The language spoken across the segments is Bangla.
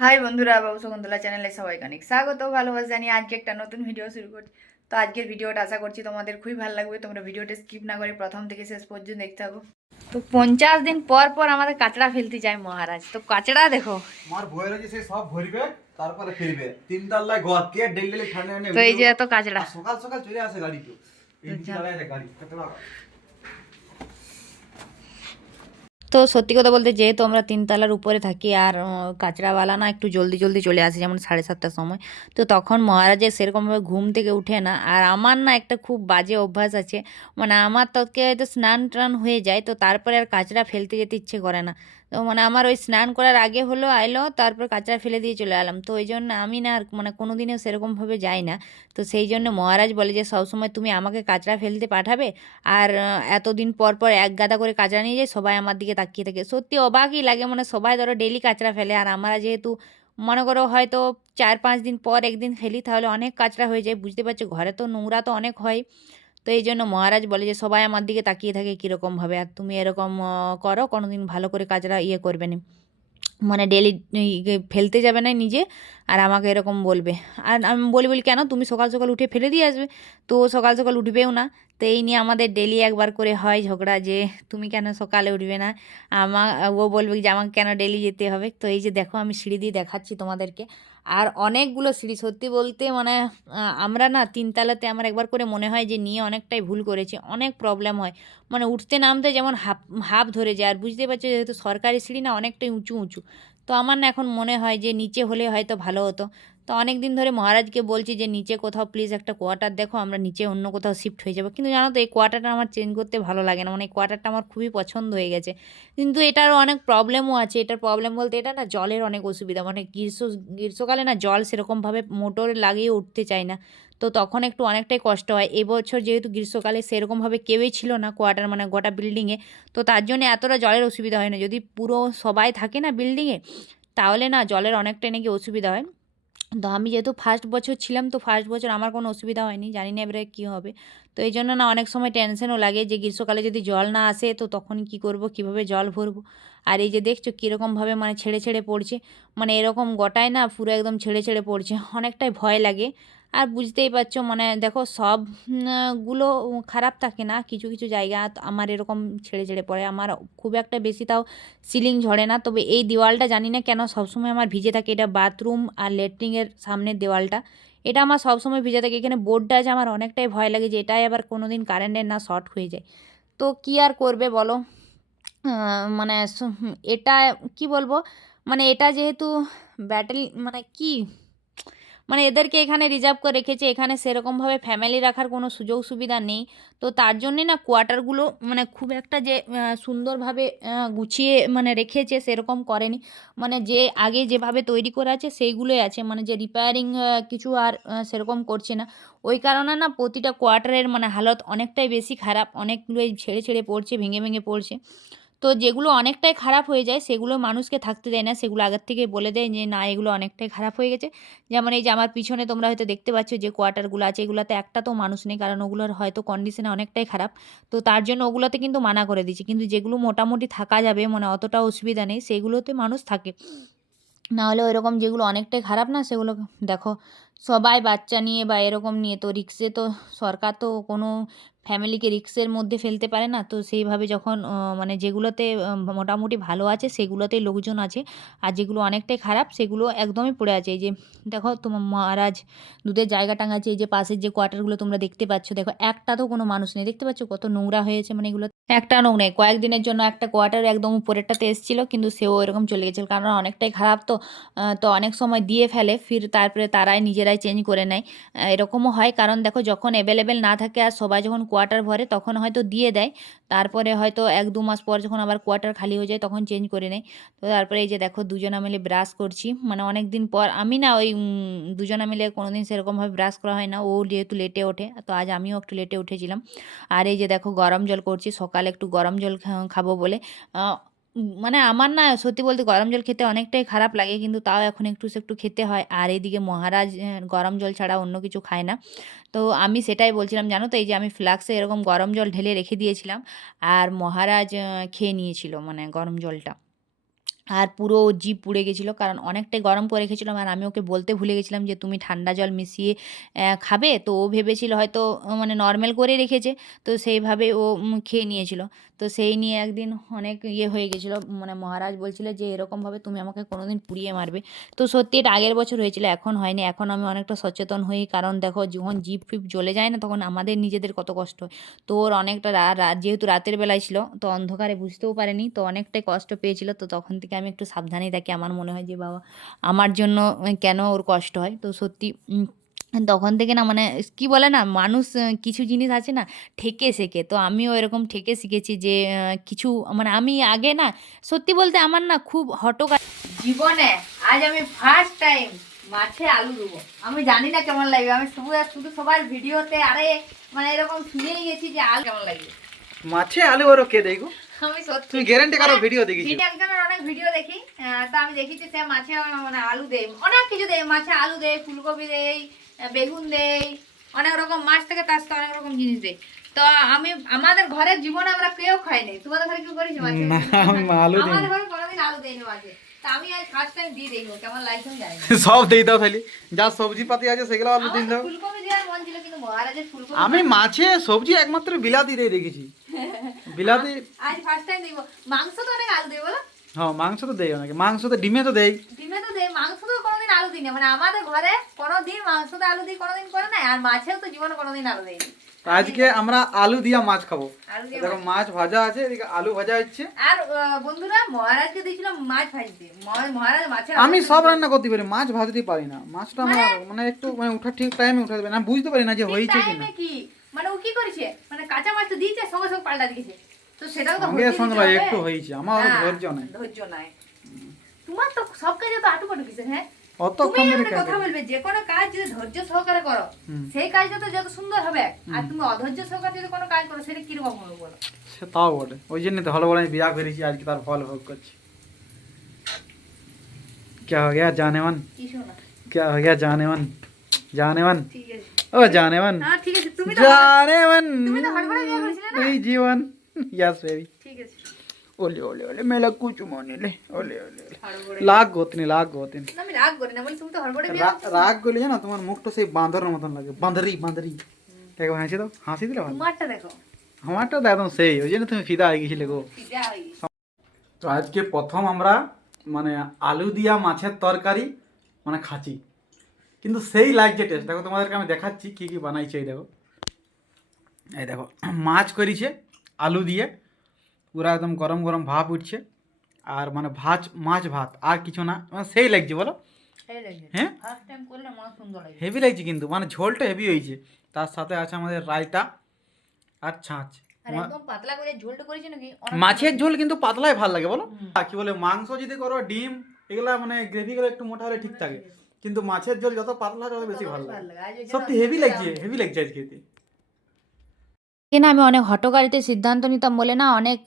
হাই বন্ধুরা, বাবু শকুন্তলা চ্যানেলে সবাইকে অনেক স্বাগত, ভালোবাসা জানিয়ে আজকে একটা নতুন ভিডিও শুরু করছি। তো আজকের ভিডিওটা আশা করছি তোমাদের খুবই ভালো লাগবে। তোমরা ভিডিওটা স্কিপ না করে প্রথম থেকে শেষ পর্যন্ত দেখতে থাকো। তো 50 দিন পর পর আমাদের কাঁচড়া ফেলতে যায় মহারাজ। তো কাঁচড়া দেখো, আমার ভয় লাগে সে সব ভরবে তারপরে ফিরবে তিন তলায় ঘর কে ডেলি ডেলি ঠান্ডা এনে তো এই যে এত কাঁচড়া। আর সকাল সকাল চলে আসে গাড়ি তো এই দিকে আচ্ছা। দাঁড়ায় আছে গাড়ি কত তো সত্যি কথা বলতে, যেহেতু আমরা তিনতলার উপরে থাকি আর কাঁচরাওয়ালা না একটু জলদি জলদি চলে আসে, যেমন 7:30টার সময়। তো তখন মহারাজের সেরকমভাবে ঘুম থেকে উঠে না। আর আমার না একটা খুব বাজে অভ্যাস আছে, মানে আমার তোকে হয়তো স্নান টান হয়ে যায়, তো তারপরে আর কাঁচরা ফেলতে যেতে ইচ্ছে করে না। তো মানে আমার ওই স্নান করার আগে হলো আইলো, তারপর কাঁচরা ফেলে দিয়ে চলে এলাম। তো ওই জন্য আমি না আর মানে কোনো দিনও সেরকমভাবে যাই না। তো সেই জন্য মহারাজ বলে যে সবসময় তুমি আমাকে কাঁচরা ফেলতে পাঠাবে, আর এতদিন পর পর এক গাদা করে কাঁচড়া নিয়ে যায়, সবাই আমার দিকে তাকিয়ে থাকে। সত্যি অবাকই লাগে, মানে সবাই ধরো ডেলি কাঁচড়া ফেলে, আর আমরা যেহেতু মনে করো হয়তো 4-5 দিন পর একদিন ফেলি, তাহলে অনেক কাঁচড়া হয়ে যায়। বুঝতে পারছো, ঘরে তো নোংরা তো অনেক হয়। তো এই জন্য মহারাজ বলে যে সবাই আমার দিকে তাকিয়ে থাকে কীরকমভাবে, আর তুমি এরকম করো, কোনোদিন ভালো করে কাজরা করবে না, মানে ডেলি ফেলতে যাবে না নিজে, আর আমাকে এরকম বলবে। আর আমি বলি কেন, তুমি সকাল সকাল উঠে ফেলে দিয়ে আসবে। তো ও সকাল সকাল উঠবেও না। তো এই নিয়ে আমাদের ডেলি একবার করে হয় ঝগড়া, যে তুমি কেন সকালে উঠবে না। আমার ও বলবে যে আমাকে কেন ডেলি যেতে হবে। তো এই যে দেখো, আমি সিঁড়ি দিয়ে দেখাচ্ছি তোমাদেরকে। আর অনেকগুলো সিঁড়ি, সত্যি বলতে মানে আমরা না তিনতলাতে, আমার একবার করে মনে হয় যে নিয়ে অনেকটাই ভুল করেছি, অনেক প্রবলেম হয়। মানে উঠতে নামতে যেমন হাঁপ হাঁপ ধরে যায়। আর বুঝতে পারছো, যেহেতু সরকারি সিঁড়ি না, অনেকটাই উঁচু উঁচু। তো আমার না এখন মনে হয় যে নিচে হলে হয়তো ভালো হতো। তো অনেক দিন ধরে মহারাজকে বলছি যে নিচে কোথাও প্লিজ একটা কোয়ার্টার দেখো, আমরা নিচে অন্য কোথাও শিফট হয়ে যাবো। কিন্তু জানো তো, এই কোয়ার্টারটা আমার চেঞ্জ করতে ভালো লাগে না, মানে এই কোয়ার্টারটা আমার খুবই পছন্দ হয়ে গেছে। কিন্তু এটারও অনেক প্রবলেমও আছে। এটার প্রবলেম বলতে, এটা না জলের অনেক অসুবিধা, মানে গ্রীষ্মকালে না জল সেরকমভাবে মোটর লাগিয়ে উঠতে চায় না। তো তখন একটু অনেকটাই কষ্ট হয়। এবছর যেহেতু গ্রীষ্মকালে সেরকমভাবে কেউই ছিল না কোয়ার্টার, মানে গোটা বিল্ডিংয়ে। তো তার জন্য এতটা জলের অসুবিধা হয় না। যদি পুরো সবাই থাকে না বিল্ডিংয়ে, তাহলে না জলের অনেকটাই নাকি অসুবিধা হয়। তো আমি যেহেতু ফার্স্ট বছর ছিলাম, তো ফার্স্ট বছর আমার কোনো অসুবিধা হয়নি, জানি না এবারে কী হবে। তো এই জন্য না অনেক সময় টেনশনও লাগে যে গ্রীষ্মকালে যদি জল না আসে, তো তখন কী করব, কীভাবে জল ভরবো। আর এই যে দেখছো কীরকমভাবে মানে ছেড়ে ছেড়ে পড়ছে, মানে এরকম গোটায় না পুরো একদম ছেড়ে ছেড়ে পড়ছে, অনেকটাই ভয় লাগে। আর বুঝতেই পারছো, মানে দেখো সব গুলো খারাপ থাকে না, কিছু কিছু জায়গা আমার এরকম ছেড়ে ছেড়ে পড়ে। আমার খুব একটা বেশি তাও সিলিং ঝরে না, তবে এই দেওয়ালটা জানি না কেন সবসময় আমার ভিজে থাকে। এটা বাথরুম আর লেট্রিনের সামনের দেওয়ালটা, এটা আমার সবসময় ভিজে থাকে। এখানে বোর্ডটা আছে, আমার অনেকটাই ভয় লাগে যে এটাই আবার কোনো দিন কারেন্টের না শর্ট হয়ে যায়। তো কী আর করবে বলো। মানে এটা কি বলবো, মানে এটা যেহেতু ব্যাটারি মানে কি, মানে এদেরকে এখানে রিজার্ভ করে রেখেছে, এখানে সেরকমভাবে ফ্যামিলি রাখার কোনো সুযোগ সুবিধা নেই। তো তার জন্যে না কোয়ার্টারগুলো মানে খুব একটা যে সুন্দরভাবে গুছিয়ে মানে রেখেছে সেরকম করেনি। মানে যে আগে যেভাবে তৈরি করা আছে সেইগুলোই আছে, মানে যে রিপেয়ারিং কিছু আর সেরকম করছে না। ওই কারণে না প্রতিটা কোয়ার্টারের মানে হালত অনেকটাই বেশি খারাপ, অনেকগুলোই ছেড়ে ছেড়ে পড়ছে, ভেঙে ভেঙে পড়ছে। তো যেগুলো অনেকটাই খারাপ হয়ে যায় সেগুলো মানুষকে থাকতে দেয় না, সেগুলো আগের থেকেই বলে দেয় যে না এগুলো অনেকটাই খারাপ হয়ে গেছে। যেমন এই যে আমার পিছনে তোমরা হয়তো দেখতে পাচ্ছ যে কোয়ার্টারগুলো আছে, এগুলোতে একটা তো মানুষ নেই, কারণ ওগুলোর হয়তো কন্ডিশনে অনেকটাই খারাপ। তো তার জন্য ওগুলোতে কিন্তু মানা করে দিয়েছে, কিন্তু যেগুলো মোটামুটি থাকা যাবে, মানে অতটা অসুবিধা নেই, সেগুলোতে মানুষ থাকে। না হলে ওইরকম যেগুলো অনেকটাই খারাপ না, সেগুলো দেখো সবাই বাচ্চা নিয়ে বা এরকম নিয়ে, তো রিক্সে তো সরকার তো কোনো ফ্যামিলিকে রিক্সের মধ্যে ফেলতে পারে না। তো সেইভাবে যখন মানে যেগুলোতে মোটামুটি ভালো আছে সেগুলোতেই লোকজন আছে, আর যেগুলো অনেকটাই খারাপ সেগুলো একদমই পড়ে আছে। এই যে দেখো তোমার মহারাজ দুধের জায়গা টাঙাচ্ছে, এই যে পাশের যে কোয়ার্টারগুলো তোমরা দেখতে পাচ্ছ, দেখো একটা তো কোনো মানুষ নেই, দেখতে পাচ্ছ কত নোংরা হয়েছে, মানে এগুলো একটা নোংরা নেই। কয়েকদিনের জন্য একটা কোয়ার্টার একদম উপরেরটাতে এসেছিল, কিন্তু সেও এরকম চলে গেছিল, কারণ অনেকটাই খারাপ। তো তো অনেক সময় দিয়ে ফেলে, ফির তারপরে তারাই নিজেরাই চেঞ্জ করে নেয়। এরকমও হয়, কারণ দেখো যখন অ্যাভেলেবেল না থাকে আর সবাই যখন কোয়ার্টার ভরে তখন হয়তো দিয়ে দেয়, তারপরে হয়তো 1-2 মাস পর যখন আবার কোয়ার্টার খালি হয়ে যায় তখন চেঞ্জ করে নেয়। তো তারপরে এই যে দেখো দুজনা মিলে ব্রাশ করছি, মানে অনেক দিন পর। আমি না ওই দুজনা মিলে কোনোদিন সেরকমভাবে ব্রাশ করা হয় না, ও যেহেতু লেটে ওঠে, তো আজ আমিও একটু লেটে উঠেছিলাম। আর এই যে দেখো গরম জল করছি, সকালে একটু গরম জল খাবো বলে। আ মানে আমার না সত্যি বলতে গরম জল খেতে অনেকটাই খারাপ লাগে, কিন্তু তাও এখন একটু সে একটু খেতে হয়। আর এইদিকে মহারাজ গরম জল ছাড়া অন্য কিছু খায় না। তো আমি সেটাই বলছিলাম, জানো তো, এই যে আমি ফ্লাক্সে এরকম গরম জল ঢেলে রেখে দিয়েছিলাম, আর মহারাজ খেয়ে নিয়েছিল মানে গরম জলটা। আর পুরো জিভ পুড়ে গেছিলো, কারণ অনেকটাই গরম করে রেখেছিলাম। আর আমি ওকে বলতে ভুলে গেছিলাম যে তুমি ঠান্ডা জল মিশিয়ে খাবে। তো ও ভেবেছিল হয়তো মানে নর্মাল করে রেখেছে, তো সেইভাবে ও খেয়ে নিয়েছিল। তো সেই নিয়ে একদিন অনেক ইয়ে হয়ে গেছিলো, মানে মহারাজ বলছিল যে এরকমভাবে তুমি আমাকে কোনোদিন পুড়িয়ে মারবে। তো সত্যি এটা আগের বছর হয়েছিল, এখন হয়নি। এখন আমি অনেকটা সচেতন হই, কারণ দেখো যখন জিভ ফিভ জ্বলে যায় না, তখন আমাদের নিজেদের কত কষ্ট হয়। তো ওর অনেকটা যেহেতু রাতের বেলায় ছিল, তো অন্ধকারে বুঝতেও পারেনি, তো অনেকটাই কষ্ট পেয়েছিল। তো তখন থেকে আমি একটু সাবধানেই থাকি। আমার মনে হয় যে বাবা আমার জন্য কেন ওর কষ্ট হয়। তো সত্যি তখন থেকে না, মানে কি বলে না, মানুষ কিছু জিনিস আছে না ঠেকে শেখে। তো আমিও এরকম ঠেকে শিখেছি যে কিছু, মানে আমি আগে না, সত্যি বলতে আমার না খুব জীবনে আজ আমি ফার্স্ট টাইম মাছে আলু দেবো। আমি জানি না কেমন লাগবে, আমি শুধু শুধু সবার ভিডিওতে আরে মানে এরকম শুনেই গেছি যে আলু কেমন লাগবে। মাছে আলু ওর কে দেইগো? আমি সত্যি তুমি গ্যারান্টি কারো ভিডিও দেখিছো? ভিডিও একজনের অনেক ভিডিও দেখি, তো আমি দেখেছি সে মাছে মানে আলু দেয়, অনেক কিছু দেয়, মাছে আলু দেয়, ফুলকপি দেয়, বেগুন দেয়, অনেক রকম মাছ থেকে তার সাথে অনেক রকম জিনিস দেয়। তো আমি আমাদের ঘরের জীবনে আমরা কেউ খাই নাই। তোমাদের ঘরে কেউ করেছে মাছে? না, আমি আলু দিই। আমাদের ঘরে কোনোদিন আলু দেয়নি মাছে। তা আমি আজ ফার্স্ট টাইম দিয়ে দেখবো কেমন লাগছে, আমি জানি না। সব দেই দাও খালি, যা সবজি পাতি আছে সেগুলো আলু দিন আমার তো দাও। ফুলকপি দেওয়ার মন ছিল, কিন্তু মহারাজের ফুলকপি আমি মাছে সবজি একমাত্র বিলাতি দিয়ে দেখেছি। বিলাতি। আজ ফার্স্ট টাইম দেখবো। মাংস তো অনেক আলু দেয় বলো? হ্যাঁ, মাংস তো দেই অনেকে, মাংস তো ডিমে তো দেই। ডিমে তো দেয়, মাংস তো কোনোদিন আলু দিই না। মানে আমাদের ঘরে কোনোদিন মাংস তো আলু দিয়ে কোনোদিন করে না, আর মাছেও তো জীবনে কোনোদিন আলু দেয়নি। তো আজকে আমরা আলু দিয়া মাছ খাবো। আলু দিয়ে দেখো মাছ ভাজা আছে, এদিকে আলু ভাজা হচ্ছে। আর বন্ধুরা, মহারাজকে দিয়েছিলাম মাছ ভাজতে। মহারাজ মাছের আমি সব রান্না করতে পারি, মাছ ভাজতে পারি না। মাছটা আমার মানে একটু মানে উঠা ঠিক টাইমে উঠাতে পারি না, বুঝতে পারি না যে হয়েছে কিনা। টাইমে কি মানে ও কি করেছে, মানে কাঁচা মাছ তো দিয়েছে, সঙ্গে সঙ্গে পাল্টা দিয়েছে। তো সেটাও তো সঙ্গে হতে সঙ্গে দিতে ভাই হবে। একটু হয়েছে, আমার অত হ্যাঁ, ধৈর্য নাই। ধৈর্য নাই তোমার, তো সব কাজে তো আটুপাটু কিসের? হ্যাঁ, তুমি অতক্ষণ ধরে একটা কথা কেন? বলবে, যে কোনো কাজ যদি ধৈর্য সহকারে করো সেই কাজটা তো যত সুন্দর হবে। আর তুমি অধৈর্য সহকারে যদি কোনো কাজ করো, সেটা কিরকম হবে বলো? সে তাও বলে, ওই জন্য তো হলো বলে আমি বিয়া করেছি, আজকে তার ফল ভোগ করছি। क्या हो गया जाने मन? কি শোনা? क्या हो गया जाने मन? जाने मन? ঠিক আছে, ओ जाने मन? হ্যাঁ ঠিক আছে। তুমি তো जाने मन? তুমি তো হড়বড়ে বিয়ে করেছিলে না? नहीं जीवन। Yes baby. ঠিক আছে, ओले ओले ओले मेला कुछ मोने ले ओले ओले ओले হড়বড়ে। लाग गोतनी लाग गोतनी না, আমি রাগ করি না, বলি তুমি তো হড়বড়ে বিয়ে করেছিলে। রাগ করলে জানো তোমার মুখটা সেই বাঁদরের মতন লাগে, বাঁদরি বাঁদরি। দেখো হাসি দাও, হাসি দিলে ভালো। তোমারটা দেখো, আমারটা তো একদম সেই, ওই জন্য তুমি ফিদা হয়ে গেছিলে গো। ফিদা হয়ে গেছে। তো আজকে প্রথম আমরা মানে আলু দিয়া মাছের তরকারি মানে খাচ্ছি, কিন্তু সেই লাগছে টেস্ট। দেখো তোমাদেরকে আমি দেখাচ্ছি কি কি বানাইছে। এই দেখো, এই দেখো মাছ করেছে আলু দিয়ে, পুরা একদম গরম গরম ভাপ উঠছে। আর মানে মাছ ভাত আর কিছু না, মানে সেই লাগছে বলো। সেই লাগছে, হ্যাঁ, ফার্স্ট টাইম করলে মনে সুন্দর লাগে। হেভি লাগছে কিন্তু, মানে ঝোলটা হেভি হয়েছে। তার সাথে আছে আমাদের রায়তা আর ছাঁচ। আর একদম পাতলা করে ঝোলটা করেছে নাকি? মাছের ঝোল কিন্তু পাতলাই ভালো লাগে বলো। আর কি বলে, মাংস যদি করো ডিম এগুলা মানে গ্রেভি গুলো একটু মোটা হলে ঠিক থাকে, কিন্তু মাছের ঝোল যত পাতলা তত বেশি ভালো লাগে। সত্যি হেভি লাগছে, হেভি লাগছে আজকে খেতে। না, আমি অনেক হঠকারিতে সিদ্ধান্ত নিতাম বলে না, অনেক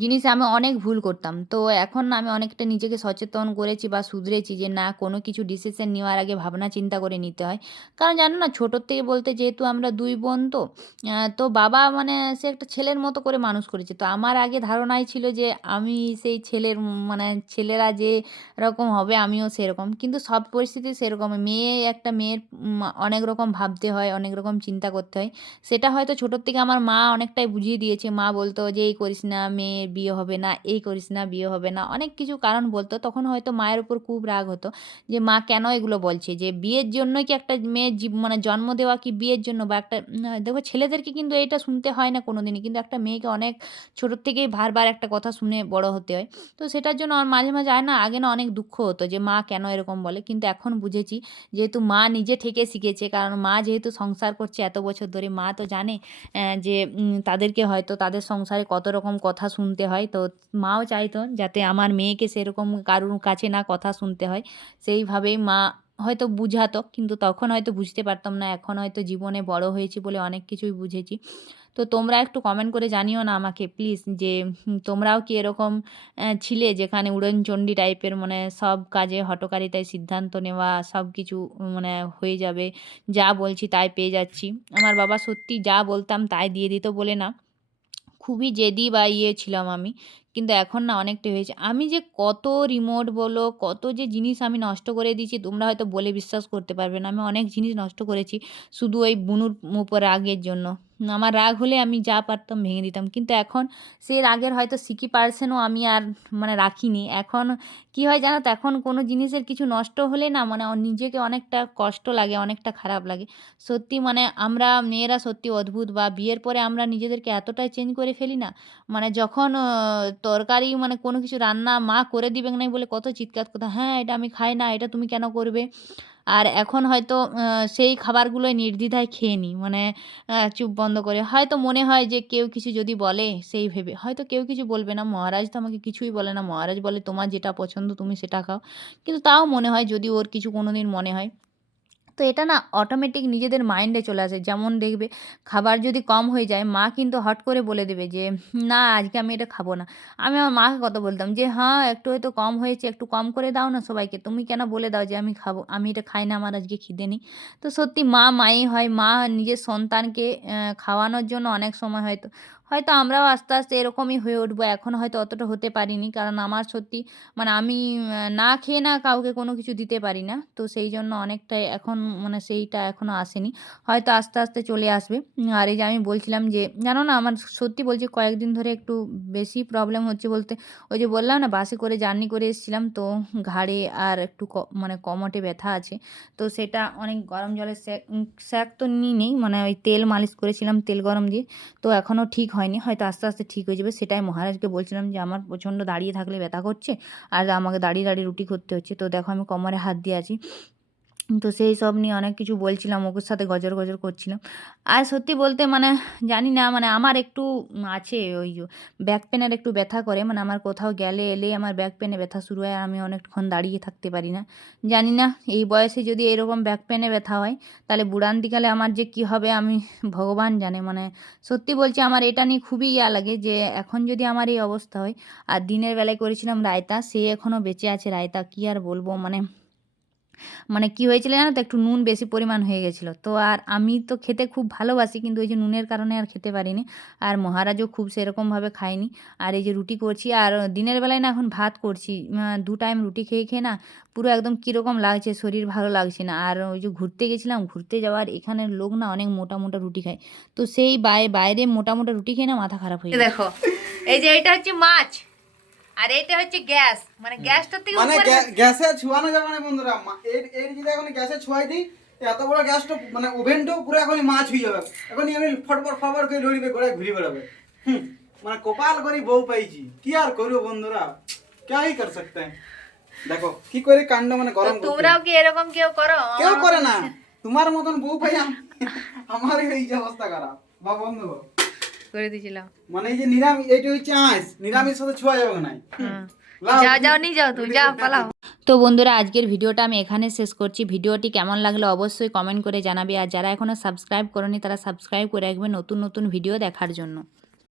জিনিসে আমি অনেক ভুল করতাম। তো এখন না আমি অনেকটা নিজেকে সচেতন করেছি বা শুধরেছি, যে না, কোনো কিছু ডিসিশন নেওয়ার আগে ভাবনা চিন্তা করে নিতে হয়। কারণ জানো না, ছোটোর থেকে বলতে যেহেতু আমরা ২ বোন, তো বাবা মানে সে একটা ছেলের মতো করে মানুষ করেছে। তো আমার আগে ধারণাই ছিল যে আমি সেই ছেলের মানে ছেলেরা যে রকম হবে আমিও সেরকম। কিন্তু সব পরিস্থিতি সেরকম, একটা মেয়ের অনেক রকম ভাবতে হয়, অনেক রকম চিন্তা করতে হয়। সেটা হয়তো ছোটোর থেকে আমার মা অনেকটাই বুঝিয়ে দিয়েছে। মা বলতো যে, "এই করিস না, মেয়ের বিয়ে হবে না, এই করিস না, বিয়ে হবে না।" অনেক কিছু কারণ বলতো। তখন হয়তো মায়ের উপর খুব রাগ হতো যে, মা কেন এগুলো বলছে? যে বিয়ের জন্য কি একটা মেয়ের মানে জন্ম দেওয়া কি বিয়ের জন্য? বা একটা দেখো, ছেলেদেরকে কিন্তু এইটা শুনতে হয় না কোনোদিনই। কিন্তু একটা মেয়েকে অনেক ছোটোর থেকেই বারবার একটা কথা শুনে বড় হতে হয়। তো সেটার জন্য আমার মাঝে, মাঝে আগে না অনেক দুঃখ হতো যে, মা কেন এরকম বলে? কিন্তু এখন বুঝেছি, যেহেতু মা নিজে থেকে শিখেছে। কারণ মা যেহেতু সংসার করছে এত বছর ধরে, মা তো জানে যে তাদেরকে হয়তো তাদের সংসারে কত রকম কথা শুনতে হয়। তো মাও চাইতো যাতে আমার মেয়েকে সেরকম কারুর কাছে না কথা শুনতে হয়। সেইভাবেই মা হয়তো বুঝাতো, কিন্তু তখন হয়তো বুঝতে পারতাম না। এখন হয়তো জীবনে বড় হয়েছি বলে অনেক কিছুই বুঝেছি। তো তোমরা একটু কমেন্ট করে জানিও না আমাকে প্লিজ, যে তোমরাও কি এরকম ছিলে, যেখানে উড়নচণ্ডী টাইপের, মানে সব কাজে হঠকারিতায় সিদ্ধান্ত নেওয়া, সব কিছু মানে হয়ে যাবে, যা বলছি তাই পেয়ে যাচ্ছি। আমার বাবা সত্যি যা বলতাম তাই দিয়ে দিত বলে না, খুবই জেদি বা ছিলাম আমি। কিন্তু এখন না অনেকটাই হয়েছে। আমি যে কত রিমোট বলো, কত যে জিনিস আমি নষ্ট করে দিয়েছি তোমরা হয়তো বলে বিশ্বাস করতে পারবে না। আমি অনেক জিনিস নষ্ট করেছি শুধু ওই বুনুর উপর রাগের জন্য। আমার রাগ হলে আমি যা পারতাম ভেঙে দিতাম। কিন্তু এখন সেই রাগের হয়তো সিকি পার্সেন্টও আমি আর মানে রাখিনি। এখন কি হয় জানো তো? এখন কোনো জিনিসের কিছু নষ্ট হলে না মানে নিজেকে অনেকটা কষ্ট লাগে, অনেকটা খারাপ লাগে। সত্যি মানে আমরা মেয়েরা সত্যি অদ্ভুত, বা বিয়ের পরে আমরা নিজেদেরকে এতটাই চেঞ্জ করে ফেলি না? মানে যখন তরকারি মানে কোনো কিছু রান্না মা করে দিবেন নাই বলে কত চিৎকার করতাম, "হ্যাঁ, এটা আমি খাই না, এটা তুমি কেন করবে?" আর এখন হয়তো সেই খাবারগুলোই নির্দ্বিধায় খেয়ে নিই। মানে চুপ বন্ধ করে। হয়তো মনে হয় যে কেউ কিছু যদি বলে সেই ভেবে। হয়তো কেউ কিছু বলবে না। মহারাজ তো আমাকে কিছুই বলে না। মহারাজ বলে, "তোমার যেটা পছন্দ তুমি সেটা খাও।" কিন্তু তাও মনে হয় যদি ওর কিছু কোনোদিন মনে হয়। তো এটা না অটোমেটিক নিজেদের মাইন্ডে চলে আসে। যেমন দেখবে খাবার যদি কম হয়ে যায়, মা কিন্তু হট করে বলে দেবে যে, "না আজকে আমি এটা খাবো না।" আমি আমার মাকে কত বলতাম যে, "হ্যাঁ, একটু হয়তো কম হয়েছে, একটু কম করে দাও না সবাইকে। তুমি কেন বলে দাও যে আমি খাবো? আমি এটা খাই না, আমার আজকে খিদে নেই।" তো সত্যি মা মাই হয়। মা নিজের সন্তানকে খাওয়ানোর জন্য অনেক সময় হয়তো হয়তো আমরাও আস্তে, আস্তে এরকমই হয়ে উঠবো। এখন হয়তো অতটা হতে পারিনি। কারণ আমার সত্যি মানে আমি না খেয়ে না কাউকে কোনো কিছু দিতে পারি না। তো সেই জন্য অনেকটাই এখন মানে সেইটা এখনো আসেনি। হয়তো আস্তে, আস্তে চলে আসবে। আর এই যে আমি বলছিলাম যে জানো না আমার সত্যি বলছি কয়েকদিন ধরে একটু বেশি প্রবলেম হচ্ছে বলতে, ওই যে বললাম না বাসে করে জার্নি করে এসেছিলাম তো ঘাড়ে আর একটু মানে কোমরে ব্যথা আছে। তো সেটা অনেক গরম জলে সেঁক তো নিইনি, মানে ওই তেল মালিশ করেছিলাম তেল গরম দিয়ে। তো এখনও ঠিক হয়নি। হয়তো আস্তে, আস্তে ঠিক হয়ে যাবে। সেটাই মহারাজকে বলছিলাম যে আমার প্রচণ্ড দাঁড়িয়ে থাকলে ব্যথা করছে। আর আমাকে দাঁড়িয়ে, দাঁড়িয়ে রুটি করতে হচ্ছে। তো দেখো আমি কোমরে হাত দিয়ে আছি। তো সেই সব নিয়ে অনেক কিছু বলছিলাম, ওর সাথে গজর, গজর করছিলাম। আর সত্যি বলতে মানে জানি না মানে আমার একটু আছে ওই ব্যাক পেনের একটু ব্যথা করে। মানে আমার কোথাও গেলে এলেই আমার ব্যাক পেনে ব্যথা শুরু হয় আর আমি অনেকক্ষণ দাঁড়িয়ে থাকতে পারি না। জানি না এই বয়সে যদি এরকম ব্যাক পেনে ব্যথা হয় তাহলে বুড়ান্তিকালে আমার যে কী হবে আমি ভগবান জানে। মানে সত্যি বলছি আমার এটা নিয়ে খুবই ইয়া লাগে যে এখন যদি আমার এই অবস্থা হয়। আর দিনের বেলায় করেছিলাম রায়তা, সে এখনও বেঁচে আছে রায়তা। কী আর বলব মানে মানে কি হয়েছিল জানো তো? একটু নুন বেশি পরিমাণ হয়ে গেছিল। তো আর আমি তো খেতে খুব ভালোবাসি কিন্তু ওই যে নুনের কারণে আর খেতে পারিনি। আর মহারাজও খুব সেরকমভাবে খায়নি। আর এই যে রুটি করছি আর দিনের বেলায় না এখন ভাত করছি। ২ টাইম রুটি খেয়ে, খেয়ে না পুরো একদম কীরকম লাগছে, শরীর ভালো লাগছে না। আর ওই যে ঘুরতে গেছিলাম, ঘুরতে যাওয়ার এখানের লোক না অনেক মোটা, মোটা রুটি খায়। তো সেই বাইরে মোটা, মোটা রুটি খেয়ে না মাথা খারাপ হয়ে গেছে। দেখো এই যে এটা হচ্ছে মাছ আর এটা হচ্ছে গ্যাস, মানে গ্যাসটার থেকে মানে উপরে গ্যাসে ছুয়ানো যাবে না বন্ধুরা। এর যদি এখন গ্যাসে ছুয়াই দিই তো এত বড় গ্যাসটা মানে ওভেনটাও পুরো এখনই মাছ হয়ে যাবে। এখনই আমি ফটফট ফটফট করে লড়িবে করে ঘুরে বেড়াবে। মানে কপাল করি বউ পাইছি, কি আর করবো বন্ধুরা, क्या ही कर सकते हैं। দেখো কি করে কাণ্ড মানে গরম করতে। তোমরাও কি এরকম কেউ করো? কেউ করে না, তোমার মতন বউ পাই আমার এই যে অবস্থা খারাপ বা বন্ধু করে দিয়েছিলাম। মানে এই যে নিরামিষ এইটা হচ্ছে আঁশ, নিরামিষ সাথে ছোঁয়া যাবে না। যাও যাও নিয়ে যাও, তুমি যাও পালাও। তো বন্ধুরা আজকের ভিডিওটা আমি এখানে শেষ করছি। ভিডিওটি কেমন লাগলো অবশ্যই কমেন্ট করে জানাবে। আর যারা এখনো সাবস্ক্রাইব করোনি তারা সাবস্ক্রাইব করে রাখবে নতুন নতুন ভিডিও দেখার জন্য।